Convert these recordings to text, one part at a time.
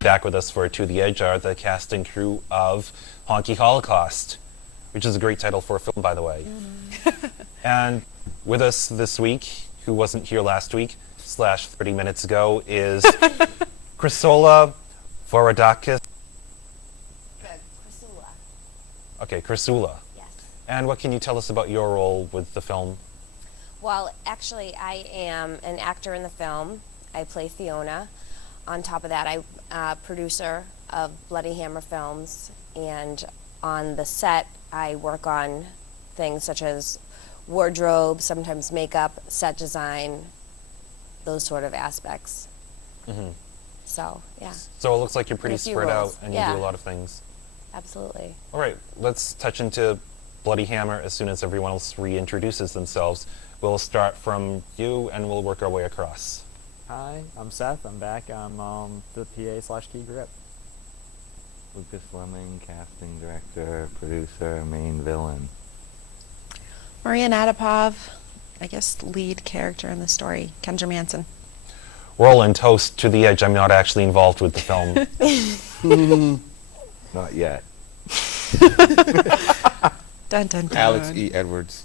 Back with us for To the Edge are the cast and crew of Honky Holocaust, which is a great title for a film, by the way. And with us this week, who wasn't here last week, / 30 minutes ago, is Chrysola Vorodakis. Chrysola. Okay, Chrysola. Yes. And what can you tell us about your role with the film? Well, actually, I am an actor in the film. I play Fiona. On top of that, I'm a producer of Bloody Hammer Films, and on the set, I work on things such as wardrobe, sometimes makeup, set design, those sort of aspects. Mm-hmm. So, yeah. So it looks like you're pretty spread roles. out and you Yeah. do a lot of things. Absolutely. All right, let's touch into Bloody Hammer as soon as everyone else reintroduces themselves. We'll start from you and we'll work our way across. Hi, I'm Seth. I'm back. I'm the PA/key grip. Lucas Fleming, casting director, producer, main villain. Maria Nadapov, I guess lead character in the story, Kendra Manson. Roland, host To the Edge. I'm not actually involved with the film. Not yet. Dun dun dun. Alex E. Edwards.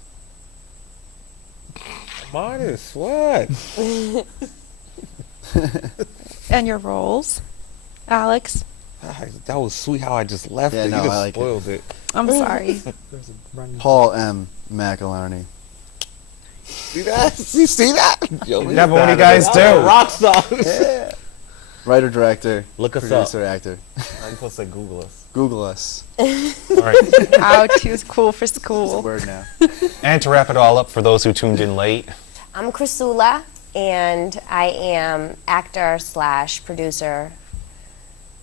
Martis, what? And your roles, Alex? That was sweet how I just left Yeah, it. no, You just I like it. spoiled it. I'm sorry. There's a running Paul M. McElharney. See that? You see that? Yo, we Yeah, but what do you started guys it. do? I'm a rock star. Yeah. Writer, director, Look us up. producer, actor. I'm supposed to say Google us. Google us. All right. How to school for It's a school. word now. And to wrap it all up for those who tuned in late, I'm Chrysola, and I am actor/producer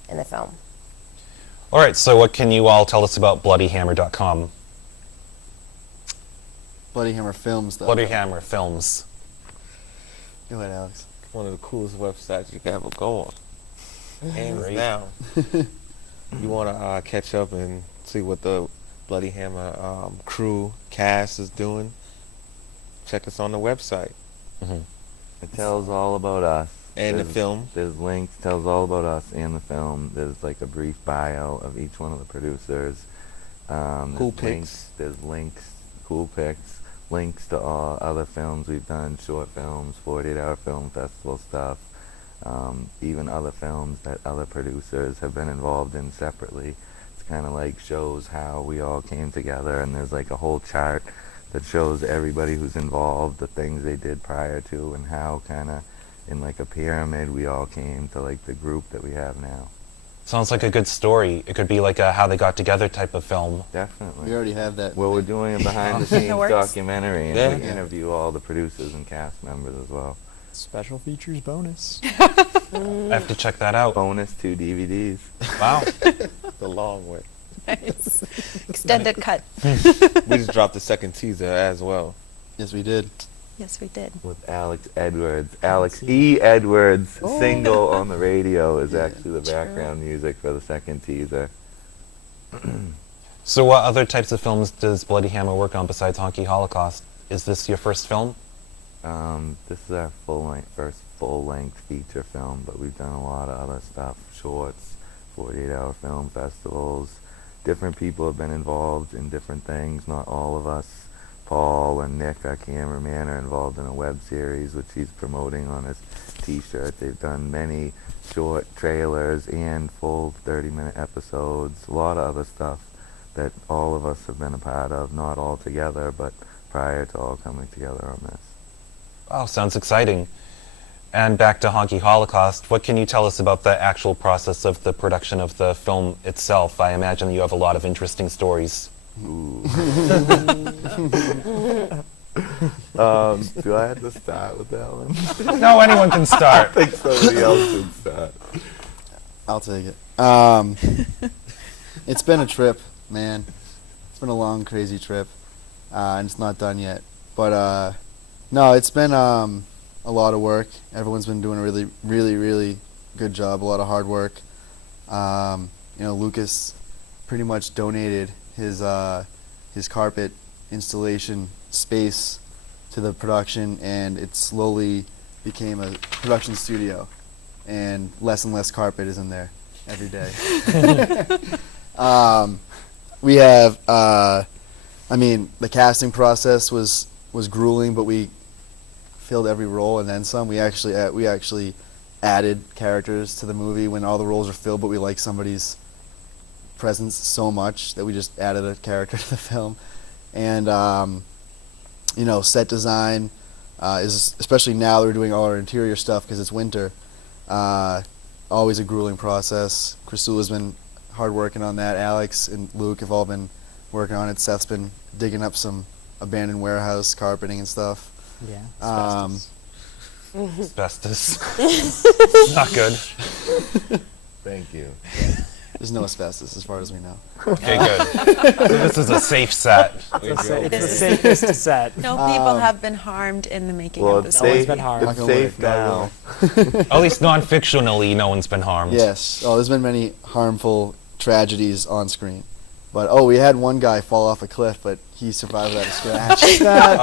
in the film. all right, so what can you all tell us about BloodyHammer.com? Bloody Hammer Films, though. Bloody Hammer Films. Go ahead, Alex. One of the coolest websites you can ever go on. Hands Great. down. You want to catch up and see what the Bloody Hammer crew cast is doing? Check us on the website. Mm-hmm. It tells all about us. And the There's- film. There's links, tells all about us and the film. There's like a brief bio of each one of the producers. Cool There's pics. links, there's links, cool pics, links to all other films we've done, short films, 48-hour film festival stuff, even other films that other producers have been involved in separately. It's kind of like shows how we all came together, and there's like a whole chart that shows everybody who's involved, the things they did prior to, and how kind of in like a pyramid we all came to like the group that we have now. Sounds like a good story. It could be like a how they got together type of film. Definitely. We already have that. Well, we're doing a behind-the-scenes That works. documentary, and Yeah. we interview all the producers and cast members as well. special features bonus. I have to check that out. Bonus 2 DVDs. Wow. The long way. Nice. Extended cut. We just dropped the second teaser as well. Yes, we did. Yes, we did. With Alex Edwards. Alex E. Edwards' single on the radio is actually the True. background music for the second teaser. So what other types of films does Bloody Hammer work on besides Honky Holocaust? Is this your first film? This is our first full-length feature film, but we've done a lot of other stuff, shorts, 48-hour film festivals. Different people have been involved in different things, not all of us. Paul and Nick, our cameraman, are involved in a web series which he's promoting on his t-shirt. They've done many short trailers and full 30-minute episodes, a lot of other stuff that all of us have been a part of, not all together, but prior to all coming together on this. Oh, sounds exciting. And back to Honky Holocaust, what can you tell us about the actual process of the production of the film itself? I imagine you have a lot of interesting stories. Ooh. Do I have to start with that one? No, anyone can start. I think somebody else should start. I'll take it. It's been a trip, man. It's been a long, crazy trip, and it's not done yet. But no, it's been a lot of work. Everyone's been doing a really, really, really good job. A lot of hard work. Lucas pretty much donated his carpet installation space to the production, and it slowly became a production studio, and less carpet is in there every day. We have, I mean, the casting process was grueling, but we filled every role and then some. We actually added characters to the movie when all the roles are filled, but we like somebody's presence so much that we just added a character to the film. And you know, set design is, especially now that we're doing all our interior stuff because it's winter, always a grueling process. Chrisula's been hard working on that. Alex and Luke have all been working on it. Seth's been digging up some abandoned warehouse carpeting and stuff. Yeah. Asbestos. Not good. Thank you. There's no asbestos as far as we know. Okay, good. So this is a safe set. It's the safest set. No people have been harmed in the making Well, of this it's No one's safe, been harmed. Knock it's on safe wood. now. At least non-fictionally, no one's been harmed. Yes. Oh, there's been many harmful tragedies on screen. But, we had one guy fall off a cliff, but he survived without a scratch.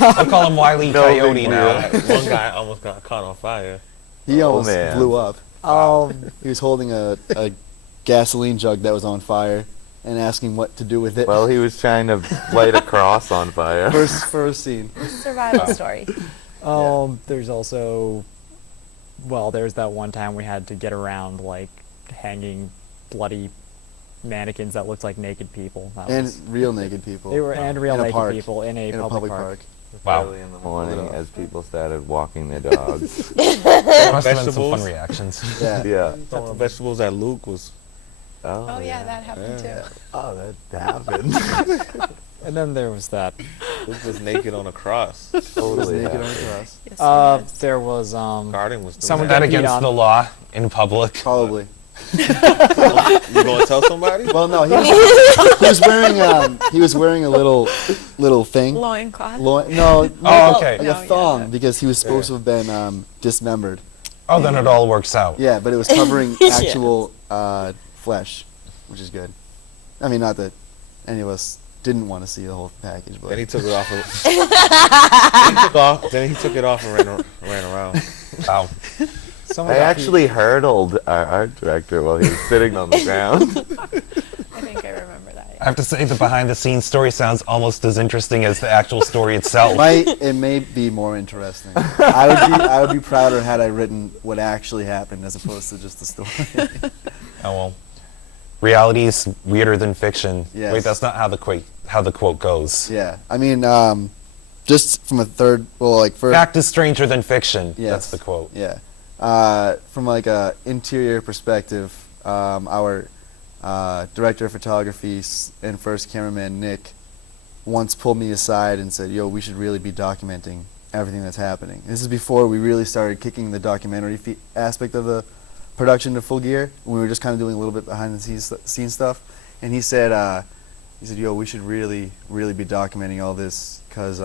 I'll call him Wile E. No Coyote big now. One guy almost got caught on fire. He almost man. blew up. Um, He was holding a gasoline jug that was on fire and asking what to do with it. Well, he was trying to light a cross on fire. First scene. survival story. There's also, well, there's that one time we had to get around like hanging bloody mannequins that looked like naked people. That And was, real naked people. they were and real In a naked park. people in a in a public public park. park. Wow. Early in the morning as people started walking their dogs. There must have been some Vegetables. fun reactions. Yeah. Yeah. Throwing vegetables at Luke was. Oh yeah, that happened Yeah. too. Oh, that happened. And then there was that. Luke was naked on a cross. He was Totally naked on the happened. cross. Yes, it was. There was Garden was doing Someone Is that got beat against on. the law in public? Probably. You gonna tell somebody? Well, no, he was wearing a little thing. Loincloth. No, Oh, okay. like No, a yeah. thong, because he was supposed to have been dismembered. Oh, then it all works out. Yeah, but it was covering actual flesh, which is good. I mean, not that any of us didn't want to see the whole package, but Then he took it off. Then he took it off and ran around. Wow. someone I got actually hurdled our art director while he was sitting on the ground. I think I remember that. I have to say the behind-the-scenes story sounds almost as interesting as the actual story itself. it may be more interesting. I would be prouder had I written what actually happened as opposed to just the story. Oh well. Reality is weirder than fiction. Yes. Wait, that's not how the quote goes. Yeah, I mean, just from a first. Fact is stranger than fiction. Yes. That's the quote. Yeah. From like a interior perspective, our director of photography and first cameraman, Nick, once pulled me aside and said, "Yo, we should really be documenting everything that's happening." This is before we really started kicking the documentary aspect of the production to full gear. We were just kind of doing a little bit behind the scenes stuff. And he said, "Yo, we should really, really be documenting all this because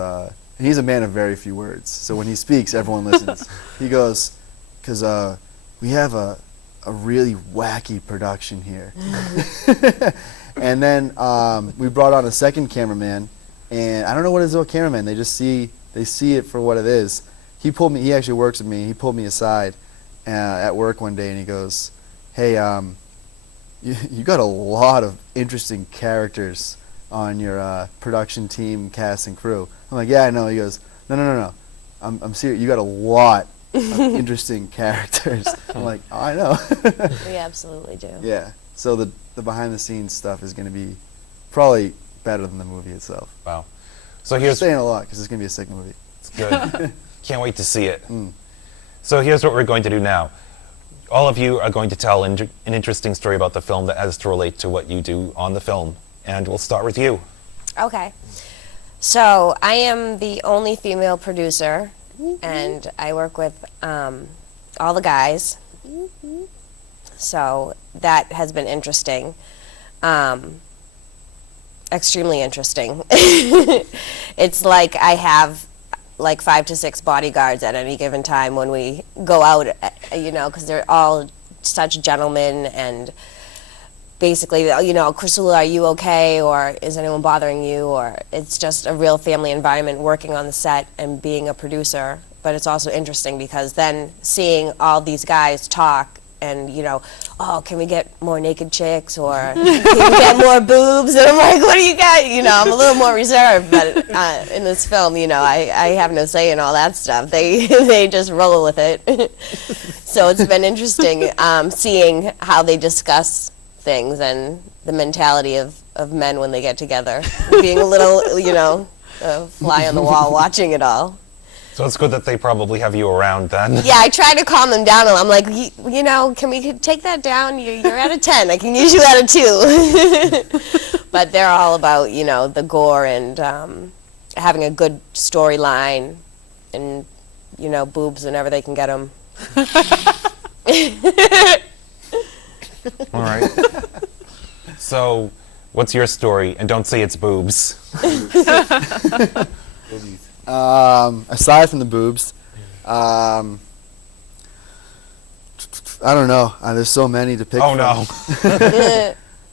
he's a man of very few words. So when he speaks, everyone listens." He goes, "Because we have a really wacky production here." And then we brought on a second cameraman, and I don't know what it is about cameramen. They just see it for what it is. He actually works with me. He pulled me aside at work one day, and he goes, "Hey, you got a lot of interesting characters on your production team, cast, and crew." I'm like, "Yeah, I know." He goes, No. I'm serious. You got a lot of interesting characters." I'm like, "Oh, I know." We absolutely do. Yeah. So the behind the scenes stuff is going to be probably better than the movie itself. Wow. So I'm here's saying a lot because it's going to be a sick movie. it's good. Can't wait to see it. Mm. So here's what we're going to do now. All of you are going to tell an interesting story about the film that has to relate to what you do on the film. And we'll start with you. Okay. So I am the only female producer, and I work with all the guys. So that has been interesting. Extremely interesting. It's like I have like 5 to 6 bodyguards at any given time when we go out, because they're all such gentlemen, and basically, you know, Crystal, are you okay? Or is anyone bothering you? Or it's just a real family environment working on the set and being a producer. But it's also interesting because then seeing all these guys talk and, you know, oh, can we get more naked chicks? Or can we get more boobs? And I'm like, what do you got? You know, I'm a little more reserved. But in this film, you know, I have no say in all that stuff. They just roll with it. So it's been interesting seeing how they discuss things and the mentality of men when they get together, being a little, you know, a fly on the wall watching it all. So it's good that they probably have you around then. Yeah, I try to calm them down. I'm like, you know, can we take that down? You're at a 10. I can use you at a 2. But they're all about, you know, the gore and having a good storyline and, you know, boobs whenever they can get them. All right. So, what's your story? And don't say it's boobs. Aside from the boobs, I don't know. There's so many to pick Oh from.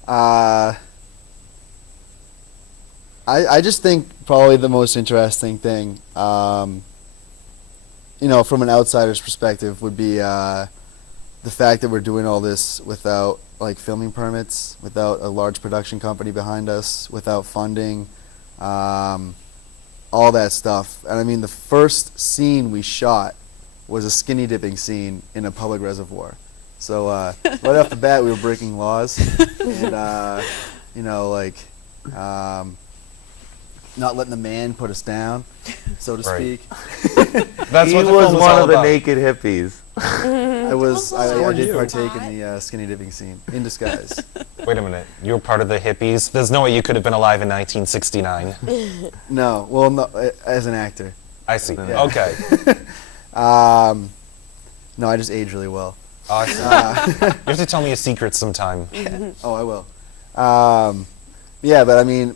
no. I just think probably the most interesting thing, you know, from an outsider's perspective, would be the fact that we're doing all this without like filming permits, without a large production company behind us, without funding, all that stuff. And I mean, the first scene we shot was a skinny dipping scene in a public reservoir. So right off the bat, we were breaking laws, and you know, like not letting the man put us down, so to Right. speak. That's He what the was film is one all of the about. naked hippies. I did you. partake in the skinny dipping scene in disguise. Wait a minute. You're part of the hippies. There's no way you could have been alive in 1969. No, well, no, as an actor. I see. Yeah. Okay. No, I just age really well. Awesome. You have to tell me a secret sometime. Oh, I will. Yeah, but I mean,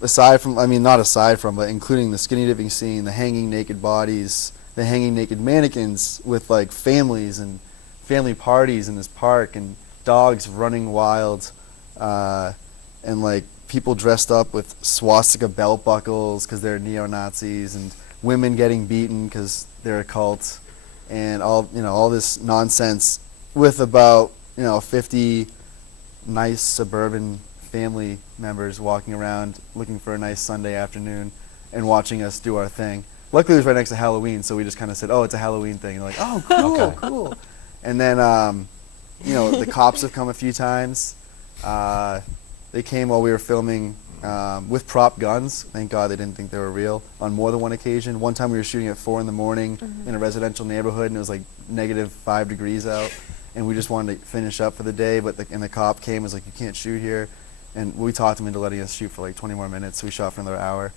not aside from, but including the skinny dipping scene, the hanging naked bodies, the hanging naked mannequins with like families and family parties in this park and dogs running wild, and like people dressed up with swastika belt buckles because they're neo-Nazis, and women getting beaten because they're a cult, and all this nonsense with about 50 nice suburban family members walking around looking for a nice Sunday afternoon and watching us do our thing. Luckily, it was right next to Halloween, so we just kind of said, "Oh, it's a Halloween thing." And they're like, "Oh, cool, Okay. cool." And then, the cops have come a few times. They came while we were filming with prop guns. Thank God they didn't think they were real. On more than one occasion. One time we were shooting at 4 a.m. in a residential neighborhood, and it was like -5 degrees out, and we just wanted to finish up for the day. But the cop came and was like, "You can't shoot here," and we talked him into letting us shoot for like 20 more minutes. So we shot for another hour.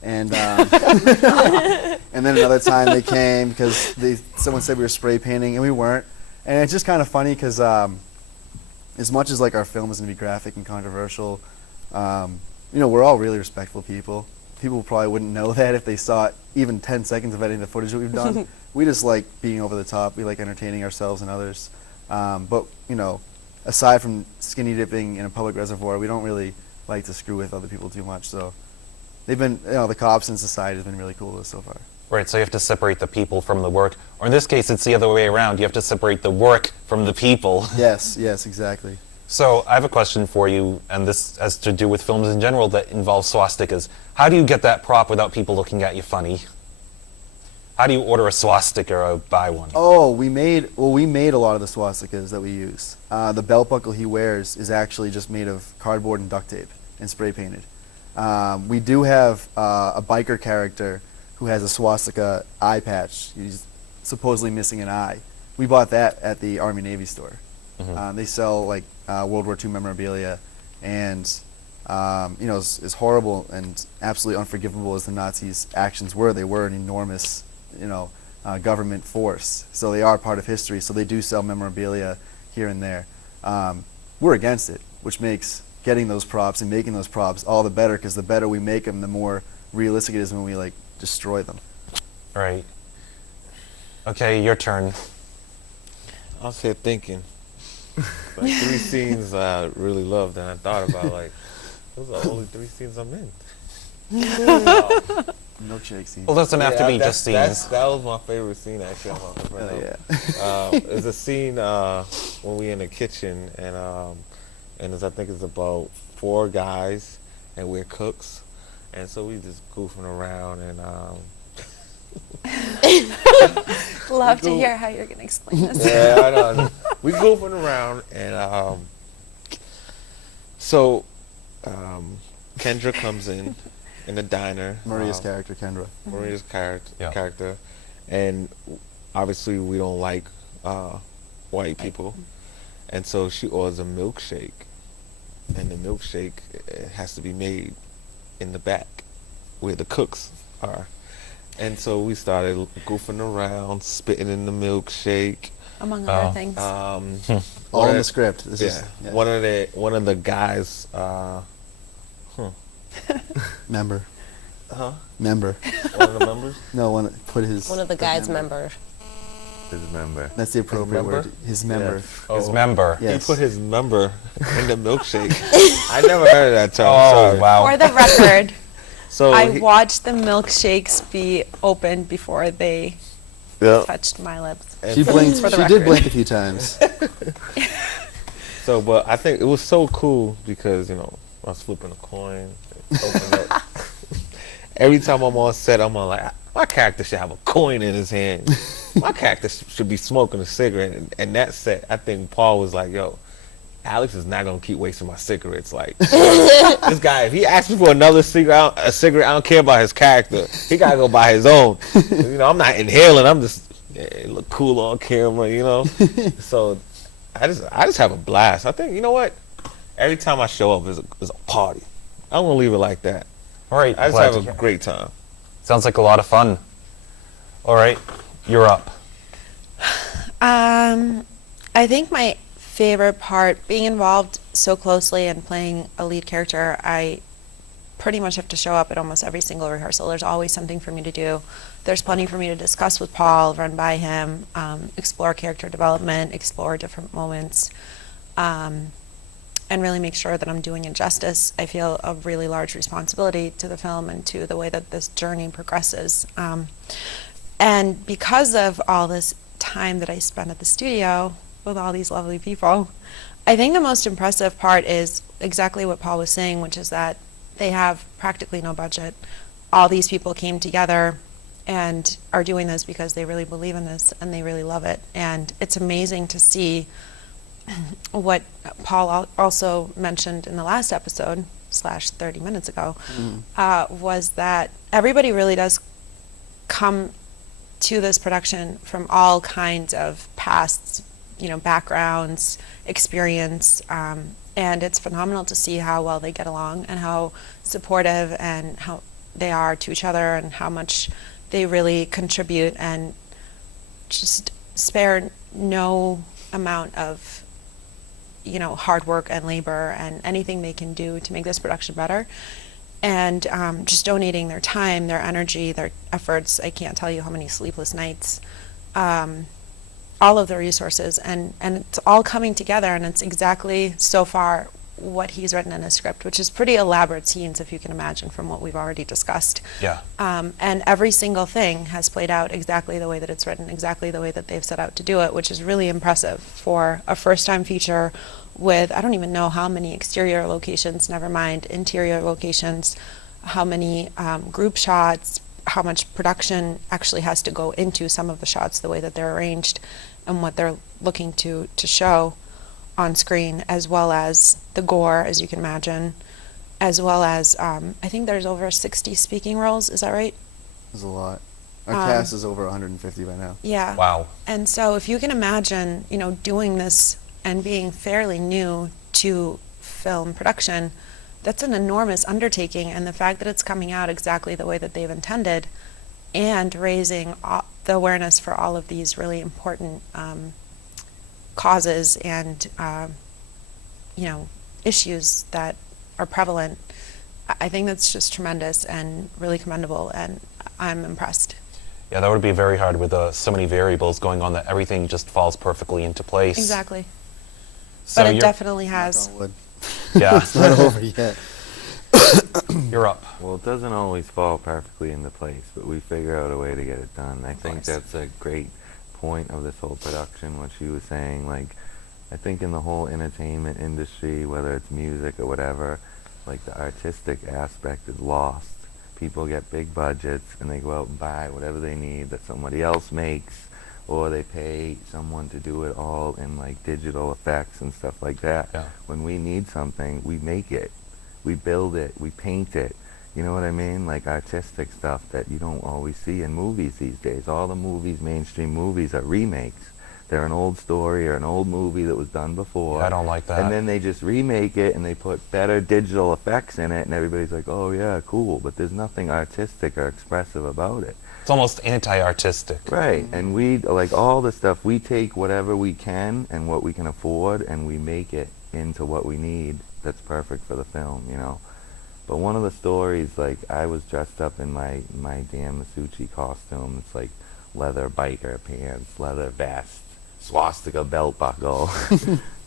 And and then another time they came because someone said we were spray painting, and we weren't. And it's just kind of funny because as much as like our film is going to be graphic and controversial, we're all really respectful people. People probably wouldn't know that if they saw even 10 seconds of any of the footage that we've done. We just like being over the top. We like entertaining ourselves and others. But aside from skinny dipping in a public reservoir, we don't really like to screw with other people too much. So they've been, the cops and society has been really cool to us so far. Right, so you have to separate the people from the work. Or in this case, it's the other way around. You have to separate the work from the people. Yes, exactly. So I have a question for you, and this has to do with films in general that involve swastikas. How do you get that prop without people looking at you funny? How do you order a swastika or buy one? Oh, we made a lot of the swastikas that we use. The belt buckle he wears is actually just made of cardboard and duct tape and spray painted. We do have a biker character who has a swastika eye patch. He's supposedly missing an eye. We bought that at the Army Navy store. Mm-hmm. They sell like World War II memorabilia, and as horrible and absolutely unforgivable as the Nazis' actions were, they were an enormous, government force. So they are part of history. So they do sell memorabilia here and there. We're against it, which makes getting those props and making those props all the better, because the better we make them, the more realistic it is when we like destroy them. Right. Okay, your turn. I'll say thinking. Like 3 scenes I really loved, and I thought about like those are the only 3 scenes I'm in. Milkshake scene. Well, doesn't have to be that's- just scenes. That was my favorite scene actually. On my favorite Oh, film. There's a scene when we in the kitchen and I think it's about 4 guys and we're cooks, and so we just goofing around and Love to hear how you're going to explain this. yeah, I know. We goofing around and so Kendra comes in the diner. Maria's character, Kendra. Maria's Yeah. character, and obviously we don't like white people, and so she orders a milkshake, and the milkshake has to be made in the back where the cooks are, and so we started goofing around, spitting in the milkshake. Among Oh. other things. All in the script. This Yeah. is One of the guys. member. Huh? Member. One of the members. No, put his. One of the put guys' member. member. His member. That's the appropriate member? word. His member. His member. Yes. He put his member in the milkshake. I never heard of that term. Oh, Sorry. wow. For the record, So I he- watched the milkshakes be opened before they yeah. touched my lips. And She blinked. For the She did record. blink a few times. So, but I think it was so cool because, you know, I was flipping a coin, opened up. Every time I'm on set, I'm on like, my character should have a coin in his hand. My character should be smoking a cigarette. And that set, I think Paul was like, yo, Alex is not going to keep wasting my cigarettes. Like, this guy, if he asks me for another cigarette, I don't care about his character. He got to go buy his own. You know, I'm not inhaling. I'm just, it look cool on camera, you know? So I just have a blast. I think, you know what? Every time I show up is a party. I don't want to leave it like that. All right. I just glad have to a hear. great time. Sounds like a lot of fun. All right, you're up. I think my favorite part, being involved so closely and playing a lead character, I pretty much have to show up at almost every single rehearsal. There's always something for me to do. There's plenty for me to discuss with Paul, run by him, explore character development, explore different moments, and really make sure that I'm doing it justice. I feel a really large responsibility to the film and to the way that this journey progresses. And because of all this time that I spend at the studio with all these lovely people, I think the most impressive part is exactly what Paul was saying, which is that they have practically no budget. All these people came together and are doing this because they really believe in this and they really love it. And it's amazing to see what Paul also mentioned in the last episode, / 30 minutes ago, was that everybody really does come to this production from all kinds of past, backgrounds, experience, and it's phenomenal to see how well they get along and how supportive and how they are to each other and how much they really contribute and just spare no amount of hard work and labor and anything they can do to make this production better. And just donating their time, their energy, their efforts. I can't tell you how many sleepless nights, all of the resources, and it's all coming together, and it's exactly so far what he's written in his script, which is pretty elaborate scenes, if you can imagine, from what we've already discussed. Yeah. And every single thing has played out exactly the way that it's written, exactly the way that they've set out to do it, which is really impressive for a first-time feature with, I don't even know how many exterior locations, never mind interior locations, how many group shots, how much production actually has to go into some of the shots, the way that they're arranged and what they're looking to show on screen, as well as the gore, as you can imagine, as well as, I think there's over 60 speaking roles, is that right? There's a lot. Our cast is over 150 by now. Yeah. Wow. And so if you can imagine, doing this and being fairly new to film production, that's an enormous undertaking, and the fact that it's coming out exactly the way that they've intended and raising the awareness for all of these really important causes and issues that are prevalent, I think that's just tremendous and really commendable, and I'm impressed. Yeah, that would be very hard with so many variables going on that everything just falls perfectly into place. Exactly. So But it you're- definitely has. Knock on wood. Yeah, It's not over yet. you're up. Well, it doesn't always fall perfectly into place, but we figure out a way to get it done. I think course. that's a great point of this whole production, what she was saying. Like, I think in the whole entertainment industry, whether it's music or whatever, like the artistic aspect is lost. People get big budgets and they go out and buy whatever they need that somebody else makes, or they pay someone to do it all in like digital effects and stuff like that. Yeah. When we need something, we make it. We build it, we paint it. You know what I mean? Like artistic stuff that you don't always see in movies these days. All the movies, mainstream movies, are remakes. They're an old story or an old movie that was done before. Yeah, I don't like that. And then they just remake it and they put better digital effects in it, and everybody's like, oh yeah, cool. But there's nothing artistic or expressive about it. It's almost anti-artistic. Right, and we, like all the stuff, we take whatever we can and what we can afford and we make it into what we need that's perfect for the film, you know. But one of the stories, like, I was dressed up in my Dan Masucci costume. It's like leather biker pants, leather vest, swastika belt buckle,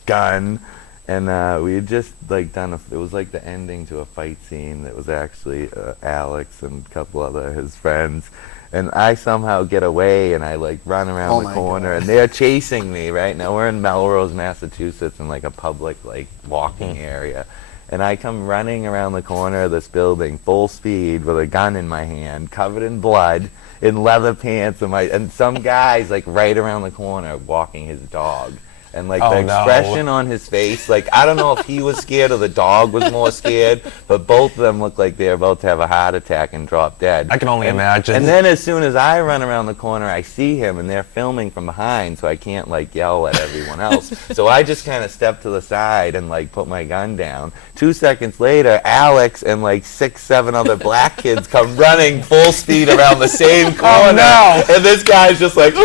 gun. And we had just, like, it was like the ending to a fight scene that was actually Alex and a couple other his friends. And I somehow get away and I like run around Oh the my corner God. and they're chasing me right now. We're in Melrose, Massachusetts in like a public like walking area. And I come running around the corner of this building full speed with a gun in my hand, covered in blood, in leather pants, and some guy's like right around the corner walking his dog. And like Oh, the no. expression on his face, like I don't know if he was scared or the dog was more scared, but both of them looked like they were about to have a heart attack and drop dead. I can only imagine. And then as soon as I run around the corner, I see him, and they're filming from behind, so I can't like yell at everyone else. So I just kind of step to the side and like put my gun down. 2 seconds later, Alex and like 6, 7 other black kids come running full speed around the same corner, no. and this guy's just like, ooh!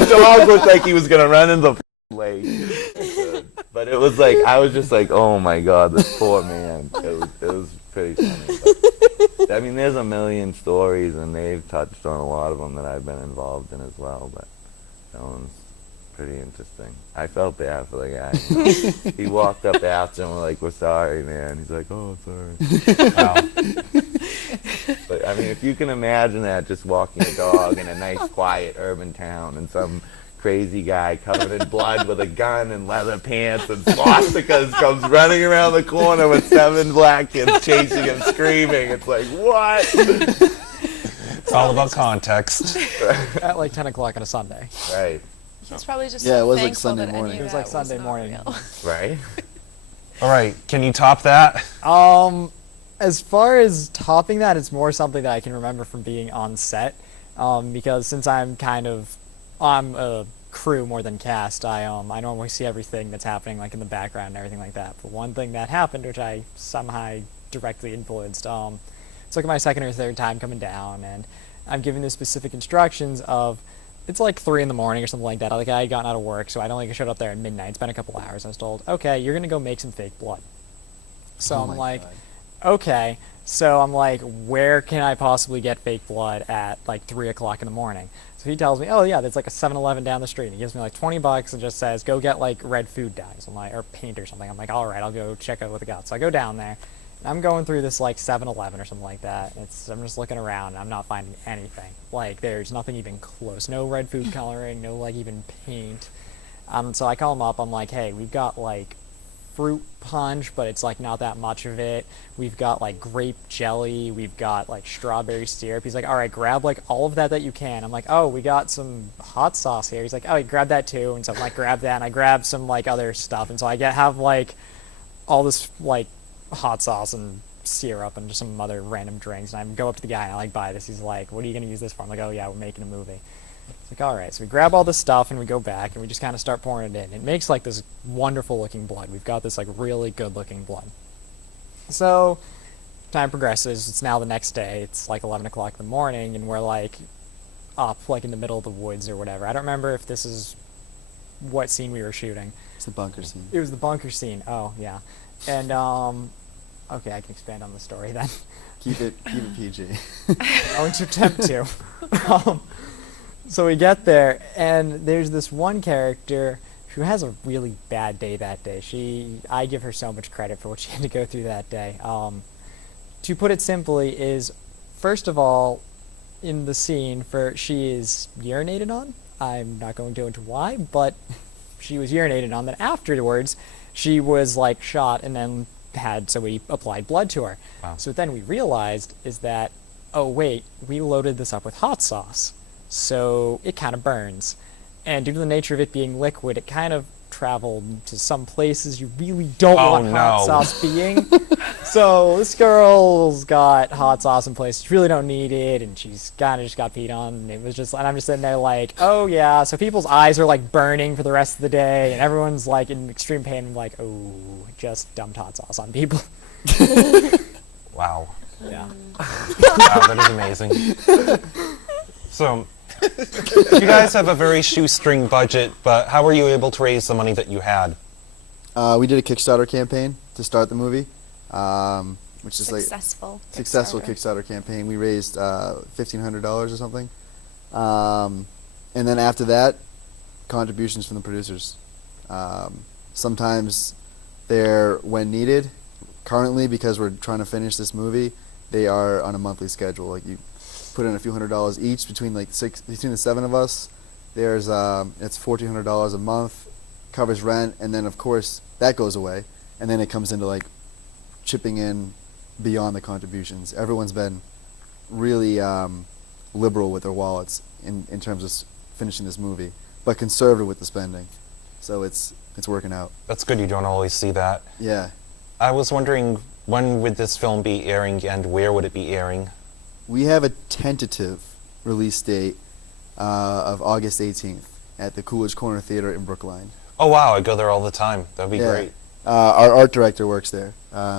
The dog looked like he was gonna run into the lake. But it was like I was just like, oh my god, this poor man. It was pretty funny. But, I mean, there's a million stories, and they've touched on a lot of them that I've been involved in as well. But that one's pretty interesting. I felt bad for the guy. He walked up after him like, "We're sorry, man." He's like, "Oh, sorry." Wow. But I mean, if you can imagine that, just walking a dog in a nice, quiet urban town, and some crazy guy covered in blood with a gun and leather pants and swastikas comes running around the corner with 7 black kids chasing him, screaming. It's like, what? It's all about context. At like 10 o'clock on a Sunday. Right, He's probably just Yeah, so it was like thankful Sunday that any morning. of It was that like Sunday not morning. real. right. All right, can you top that? As far as topping that, it's more something that I can remember from being on set, because since I'm a crew more than cast, I normally see everything that's happening like in the background and everything like that. But one thing that happened, which I somehow directly influenced, it's like my second or third time coming down, and I'm given the specific instructions of, it's like 3 in the morning or something like that. Like I had gotten out of work, so I'd only showed up there at midnight. It's been a couple hours. I was told, okay, you're gonna go make some fake blood. So Oh I'm my like, God. okay. So I'm like, where can I possibly get fake blood at like 3 o'clock in the morning? So he tells me, oh yeah, there's like a 7-Eleven down the street. He gives me like $20 and just says, go get like red food dyes. I'm like, or paint or something. I'm like, all right, I'll go check out what they got. So I go down there, and I'm going through this like 7-Eleven or something like that. I'm just looking around, and I'm not finding anything. Like there's nothing even close. No red food coloring, no like even paint. So I call him up. I'm like, hey, we've got like fruit punch, but it's like not that much of it. We've got like grape jelly, we've got like strawberry syrup. He's like, all right, grab like all of that you can. I'm like, oh, we got some hot sauce here. He's like, oh, grab that too. And so I'm like, grab that, and I grab some like other stuff, and so I have like all this like hot sauce and syrup and just some other random drinks, and I go up to the guy and I like buy this. He's like, what are you gonna use this for? I'm like, oh yeah, we're making a movie. It's like, all right, so we grab all this stuff and we go back and we just kind of start pouring it in. It makes like this wonderful looking blood. We've got this like really good looking blood. So time progresses. It's now the next day. It's like 11 o'clock in the morning, and we're like up like in the middle of the woods or whatever. I don't remember if this is what scene we were shooting. It's the bunker scene. It was the bunker scene. Oh yeah. And okay, I can expand on the story then. Keep it PG. I'm going to attempt to. So we get there, and there's this one character who has a really bad day that day. I give her so much credit for what she had to go through that day. To put it simply, is first of all, in the scene, she is urinated on. I'm not going to go into why, but she was urinated on. Then afterwards, she was like shot and then so we applied blood to her. Wow. So then we realized is that, oh wait, we loaded this up with hot sauce, so it kind of burns. And due to the nature of it being liquid, it kind of traveled to some places you really don't want hot sauce being. So this girl's got hot sauce in places you really don't need it, and she's kind of just got peed on. And it was just, and I'm just sitting there like, oh yeah. So people's eyes are like burning for the rest of the day, and everyone's like in extreme pain. I'm like, oh, just dumped hot sauce on people. Wow. Yeah. Wow, that is amazing. So, you guys have a very shoestring budget, but how were you able to raise the money that you had? We did a Kickstarter campaign to start the movie, which is Successful Kickstarter campaign. We raised $1,500 or something, and then after that, contributions from the producers. Sometimes they're when needed. Currently, because we're trying to finish this movie, they are on a monthly schedule. Like you put in a few $100s each between the 7 of us. There's it's $1,400 a month, covers rent, and then of course that goes away, and then it comes into like chipping in beyond the contributions. Everyone's been really liberal with their wallets in terms of finishing this movie, but conservative with the spending. So it's working out. That's good, you don't always see that. Yeah. I was wondering, when would this film be airing and where would it be airing? We have a tentative release date of August 18th at the Coolidge Corner Theater in Brookline. Oh wow, I go there all the time. That'd be great. Our art director works there.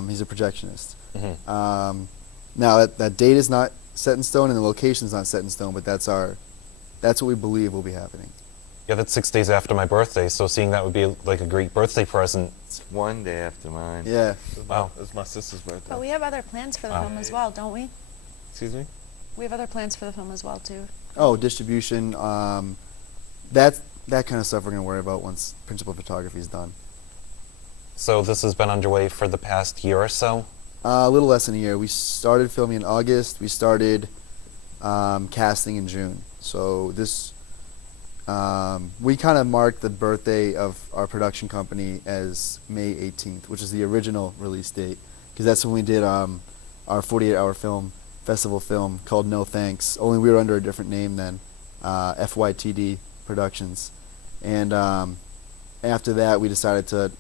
He's a projectionist. Mm-hmm. Now that date is not set in stone and the location is not set in stone, but that's what we believe will be happening. Yeah, that's 6 days after my birthday, so seeing that would be like a great birthday present. It's one day after mine. Yeah. Wow. It's my sister's birthday. But we have other plans for the Wow. film as well, don't we? Excuse me? We have other plans for the film as well, too. Oh, distribution. That kind of stuff we're gonna worry about once principal photography is done. So this has been underway for the past year or so? A little less than a year. We started filming in August. We started casting in June. So this, we kind of marked the birthday of our production company as May 18th, which is the original release date, because that's when we did our 48-hour festival film called No Thanks. Only we were under a different name then, FYTD Productions. And after that, we decided to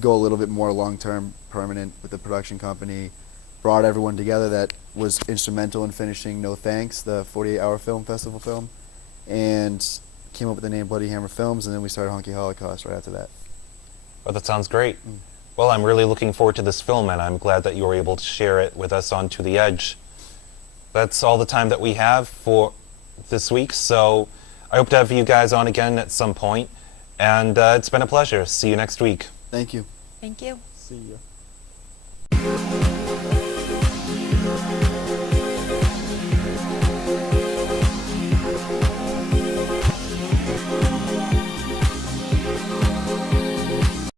go a little bit more long-term, permanent with the production company, brought everyone together that was instrumental in finishing No Thanks, the 48-hour festival film, and came up with the name Bloody Hammer Films, and then we started Honky Holocaust right after that. Oh, that sounds great. Well, I'm really looking forward to this film, and I'm glad that you were able to share it with us on To the Edge. That's all the time that we have for this week, so I hope to have you guys on again at some point, and it's been a pleasure. See you next week. Thank you. Thank you. See you.